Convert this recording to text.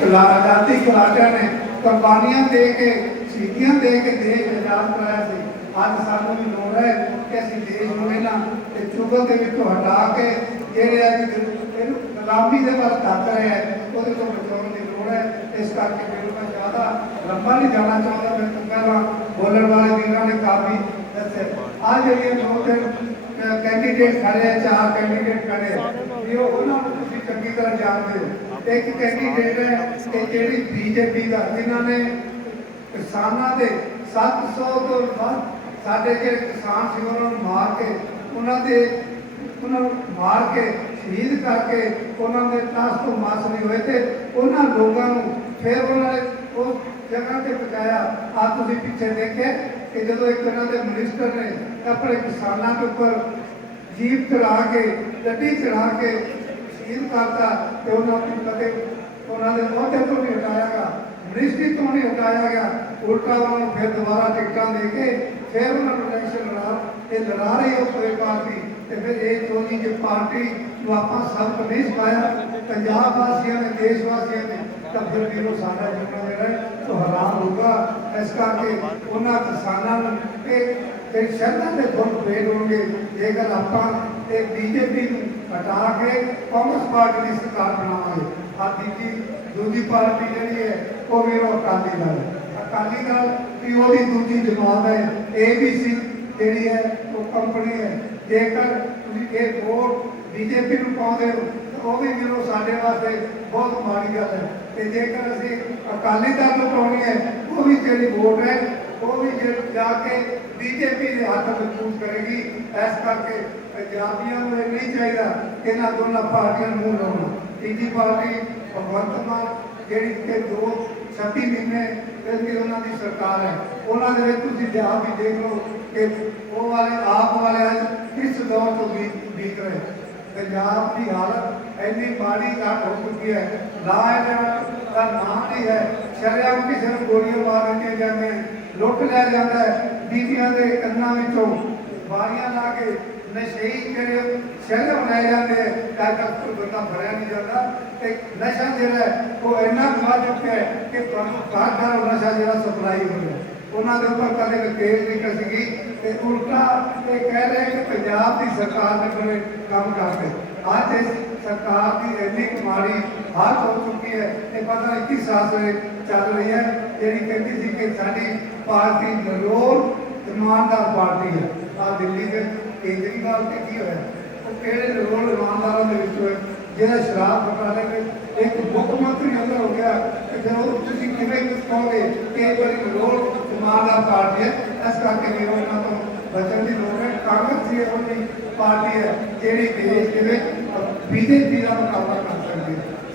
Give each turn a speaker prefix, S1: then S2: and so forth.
S1: ਕਲਾ ਆਜ਼ਾਦੀ ਘੁਲਾਟਿਆਂ ਨੇ ਕੁਰਬਾਨੀਆਂ ਦੇ ਕੇ, ਸ਼ਹੀਦੀਆਂ ਦੇ ਕੇ ਦੇਸ਼ ਆਜ਼ਾਦ ਕਰਾਇਆ ਸੀ। ਅੱਜ ਸਾਨੂੰ ਵੀ ਲੋੜ ਹੈ ਕਿ ਅਸੀਂ ਦੇਸ਼ ਨੂੰ ਇਹਨਾਂ ਤੇ ਚੁਗਲ ਦੇ ਵਿੱਚੋਂ ਹਟਾ ਕੇ ਜਿਹੜੇ ਅੱਜ ਗੁਲਾਮੀ ਦੇ ਵੱਲ ਧੱਕ ਰਹੇ ਹੈ, ਉਹਦੇ ਤੋਂ ਬਚਾਉਣ ਦੀ ਲੋੜ ਹੈ। ਇਸ ਕਰਕੇ ਮੈਨੂੰ ਮੈਂ ਜ਼ਿਆਦਾ ਲੰਬਾ ਨਹੀਂ ਜਾਣਾ ਚਾਹੁੰਦਾ। ਮੈਂ ਤੋਂ ਪਹਿਲਾਂ ਬੋਲਣ ਵਾਲੇ ਵੀਰਾਂ ਨੇ ਕਾਫੀ ਦੱਸੇ। ਆ ਜਿਹੜੀਆਂ ਦੋ ਤਿੰਨ ਕੈਂਡੀਡੇਟ ਖੜੇ ਚਾਰ ਕੈਂਡੀਡੇਟ ਖੜੇ ਆ ਉਹਨਾਂ ਨੂੰ ਤੁਸੀਂ ਚੰਗੀ ਤਰ੍ਹਾਂ ਜਾਣਦੇ ਹੋ। ਇੱਕ ਕੈਂਡੀਡੇਟ ਹੈ ਕਿ ਜਿਹੜੀ ਬੀਜੇਪੀ ਦਾ, ਜਿਨ੍ਹਾਂ ਨੇ ਕਿਸਾਨਾਂ ਦੇ 700 ਤੋਂ ਵੱਧ ਸਾਡੇ ਜਿਹੜੇ ਕਿਸਾਨ ਸੀ, ਉਹਨਾਂ ਨੂੰ ਮਾਰ ਕੇ, ਉਹਨਾਂ ਦੇ, ਉਹਨਾਂ ਨੂੰ ਮਾਰ ਕੇ, ਸ਼ਹੀਦ ਕਰਕੇ ਉਹਨਾਂ ਦੇ ਟਾਸ ਤੋਂ ਮਾਸ ਨਹੀਂ ਹੋਏ ਤੇ ਉਹਨਾਂ ਲੋਕਾਂ ਨੂੰ ਫਿਰ ਉਹਨਾਂ ਨੇ ਉਸ ਜਗ੍ਹਾ ਤੇ ਪਹੁੰਚਾਇਆ। ਆ ਤੁਸੀਂ ਪਿੱਛੇ ਦੇਖੇ ਕਿ ਜਦੋਂ ਇੱਕ ਇਹਨਾਂ ਦੇ ਮਿਨਿਸਟਰ ਨੇ ਆਪਣੇ ਕਿਸਾਨਾਂ ਦੇ ਉੱਪਰ ਜੀਪ ਚੜਾ ਕੇ, ਗੱਡੀ ਚੜਾ ਕੇ ਸ਼ਹੀਦ ਕਰਤਾ ਤੇ ਉਹਨਾਂ ਨੂੰ ਕਦੇ ਉਹਨਾਂ ਦੇ ਮੋਢੇ ਤੋਂ ਨਹੀਂ ਹਟਾਇਆ ਗਿਆ ਮਿਨਿਸਟਰੀ ਤੋਂ ਨਹੀਂ ਹਟਾਇਆ ਗਿਆ, ਉਲਟਾ ਉਹਨਾਂ ਨੂੰ ਫਿਰ ਦੁਬਾਰਾ ਟਿਕਟਾਂ ਦੇ ਕੇ ਫਿਰ ਉਹਨਾਂ ਨੂੰ ਇਲੈਕਸ਼ਨ ਲੜਾ ਇਹ ਲੜਾ ਰਹੀ ਉਹ ਕੋਈ ਪਾਰਟੀ ਤੇ ਫਿਰ ਇਹ ਚੋਣੀ ਜੇ ਪਾਰਟੀ ਨੂੰ ਆਪਾਂ ਸਭ ਨਹੀਂ ਸਿਖਾਇਆ ਪੰਜਾਬ ਵਾਸੀਆਂ ਨੇ, ਦੇਸ਼ ਵਾਸੀਆਂ ਨੇ, ਤਾਂ ਫਿਰ ਵੀ ਉਹ ਸਾਡਾ ਜੀਵਨ ਜਿਹੜਾ ਉਹ ਹਰਾਮ ਹੋਊਗਾ। ਇਸ ਕਰਕੇ ਉਹਨਾਂ ਕਿਸਾਨਾਂ ਨੂੰ ਇਹ ਤੇ ਸ਼ਰਤਾਂ ਦੇ ਫੁੱਲ ਫੇਰ ਹੋਣਗੇ, ਜੇਕਰ ਆਪਾਂ ਇਹ ਬੀਜੇਪੀ ਨੂੰ ਹਟਾ ਕੇ ਕਾਂਗਰਸ ਪਾਰਟੀ ਦੀ ਸਰਕਾਰ ਬਣਾਵਾਂਗੇ ਆ ਦੂਜੀ ਦੂਜੀ ਪਾਰਟੀ ਜਿਹੜੀ ਹੈ, ਉਹ ਵੀ ਅਕਾਲੀ ਦਲ ਹੈ। ਅਕਾਲੀ ਦਲ ਵੀ ਉਹਦੀ ਦੂਜੀ ਜਮਾਤ ਹੈ ਏਬੀਸੀ ਜਿਹੜੀ ਹੈ, ਉਹ ਕੰਪਨੀ ਹੈ। ਜੇਕਰ ਤੁਸੀਂ ਇਹ ਵੋਟ ਬੀਜੇਪੀ ਨੂੰ ਪਾਉਂਦੇ ਹੋ, ਤਾਂ ਉਹ ਵੀ ਵੀਰੋ ਸਾਡੇ ਵਾਸਤੇ ਬਹੁਤ ਮਾੜੀ ਗੱਲ ਹੈ। ਤੇ ਜੇਕਰ ਅਸੀਂ ਅਕਾਲੀ ਦਲ ਨੂੰ ਪਾਉਣੀ ਹੈ, ਉਹ ਵੀ ਜਿਹੜੀ ਵੋਟ ਹੈ, ਉਹ ਵੀ ਜੇ ਜਾ ਕੇ ਬੀਜੇਪੀ ਦੇ ਹੱਥ ਮਜ਼ਬੂਤ ਕਰੇਗੀ। ਇਸ ਕਰਕੇ ਪੰਜਾਬੀਆਂ ਨੂੰ ਇਹ ਨਹੀਂ ਚਾਹੀਦਾ ਕਿ ਇਹਨਾਂ ਦੋਨਾਂ ਪਾਰਟੀਆਂ ਨੂੰ ਮੂੰਹ ਲਾਉਣਾ। ਤੀਜੀ ਪਾਰਟੀ ਭਗਵੰਤ ਮਾਨ, ਜਿਹੜੀ ਕਿ ਦੋ 36 ਮਹੀਨੇ ਜਿਹੜੀ ਉਹਨਾਂ ਦੀ ਸਰਕਾਰ ਹੈ। ਉਹਨਾਂ ਦੇ ਵਿੱਚ ਤੁਸੀਂ ਜਾ ਵੀ ਦੇਖ ਲਓ ਕਿ ਉਹ ਵਾਲੇ, ਆਪ ਵਾਲੇ ਅੱਜ ਕਿਸ ਦੌਰ ਤੋਂ ਬੀਤ ਬੀਤ ਰਹੇ। ਪੰਜਾਬ ਦੀ ਹਾਲਤ ਇੰਨੀ ਮਾੜੀ ਘਾਟ ਹੋ ਚੁੱਕੀ ਹੈ। ਨਾ ਇਹਦਾ ਦਾ ਨਾਂ ਨਹੀਂ ਹੈ। ਸ਼ਰਿਆਮ ਕਿਸੇ ਨੂੰ ਗੋਲੀਆਂ ਮਾਰ ਦਿੱਤੀਆਂ ਜਾਂਦੀਆਂ, ਲੁੱਟ ਲੈ ਜਾਂਦਾ ਹੈ। ਬੀਬੀਆਂ ਦੇ ਕੰਨਾਂ ਵਿੱਚੋਂ ਬਾਰੀਆਂ ਲਾ ਕੇ ਨਸ਼ਈ ਜਿਹੜੇ ਸ਼ਰਿਆਮ ਲੈ ਜਾਂਦੇ ਹੈ ਤਾਂ ਤੱਕ ਕੋਈ ਬੰਦਾ ਫੜਿਆ ਨਹੀਂ ਜਾਂਦਾ ਤੇ ਨਸ਼ਾ ਜਿਹੜਾ ਹੈ, ਉਹ ਇੰਨਾ ਵੱਧ ਚੁੱਕਿਆ ਹੈ ਕਿ ਤੁਹਾਨੂੰ ਘਰ ਘਰ ਨਸ਼ਾ ਜਿਹੜਾ ਸਪਲਾਈ ਹੋ ਰਿਹਾ ਉਹਨਾਂ ਦੇ ਉੱਪਰ ਕਦੇ ਕੋਈ ਕੇਸ ਨਹੀਂ ਕਸੀਗੀ ਤੇ ਉਲਟਾ ਇਹ ਕਹਿ ਰਹੇ ਕਿ ਪੰਜਾਬ ਦੀ ਸਰਕਾਰ ਨੇ ਬੜੇ ਕੰਮ ਕਰਦੇ ਅੱਜ ਇਸ ਸਰਕਾਰ ਦੀ ਇੰਨੀ ਕੁ ਮਾੜੀ ਹਾਲਤ ਹੋ ਚੁੱਕੀ ਹੈ ਇਹ ਪਤਾ ਨਹੀਂ ਕਿਸ ਸਾਸੇ ਚੱਲ ਰਹੀ ਹੈ ਜਿਹੜੀ ਕਹਿੰਦੀ ਸੀ ਕਿ ਸਾਡੀ ਪਾਰਟੀ ਨਰੋਲ ਇਮਾਨਦਾਰ ਪਾਰਟੀ ਹੈ ਆ ਦਿੱਲੀ ਦੇ ਕੇਜਰੀਵਾਲ ਤੇ ਕੀ ਹੋਇਆ ਉਹ ਕਿਹੜੇ ਨਰੋਲ ਇਮਾਨਦਾਰਾਂ ਦੇ ਵਿੱਚੋਂ ਹੈ ਜਿਹੜਾ ਸ਼ਰਾਬ ਘਪਾਲੇ ਇੱਕ ਮੁੱਖ ਮੰਤਰੀ ਅੰਦਰ ਹੋ ਗਿਆ ਤੇ ਫਿਰ ਤੁਸੀਂ ਕਿਵੇਂ ਕਹੋਗੇ ਕਿ ਇਹ ਬੜੀ ਨਰੋਲ ਇਮਾਨਦਾਰ ਪਾਰਟੀ ਹੈ, ਇਸ ਕਰਕੇ ਵੀ ਉਹਨਾਂ ਤੋਂ ਬਚਣ ਦੀ ਲੋੜ ਹੈ। ਕਾਂਗਰਸ ਦੀ ਉਹਦੀ ਪਾਰਟੀ ਹੈ ਜਿਹੜੀ ਦੇਸ਼ ਦੇ ਵਿੱਚ ਬੀਜੇਪੀ ਦਾ ਮੁਕਾਬਲਾ ਕਰ ਸਕਦੀ ਹੈ।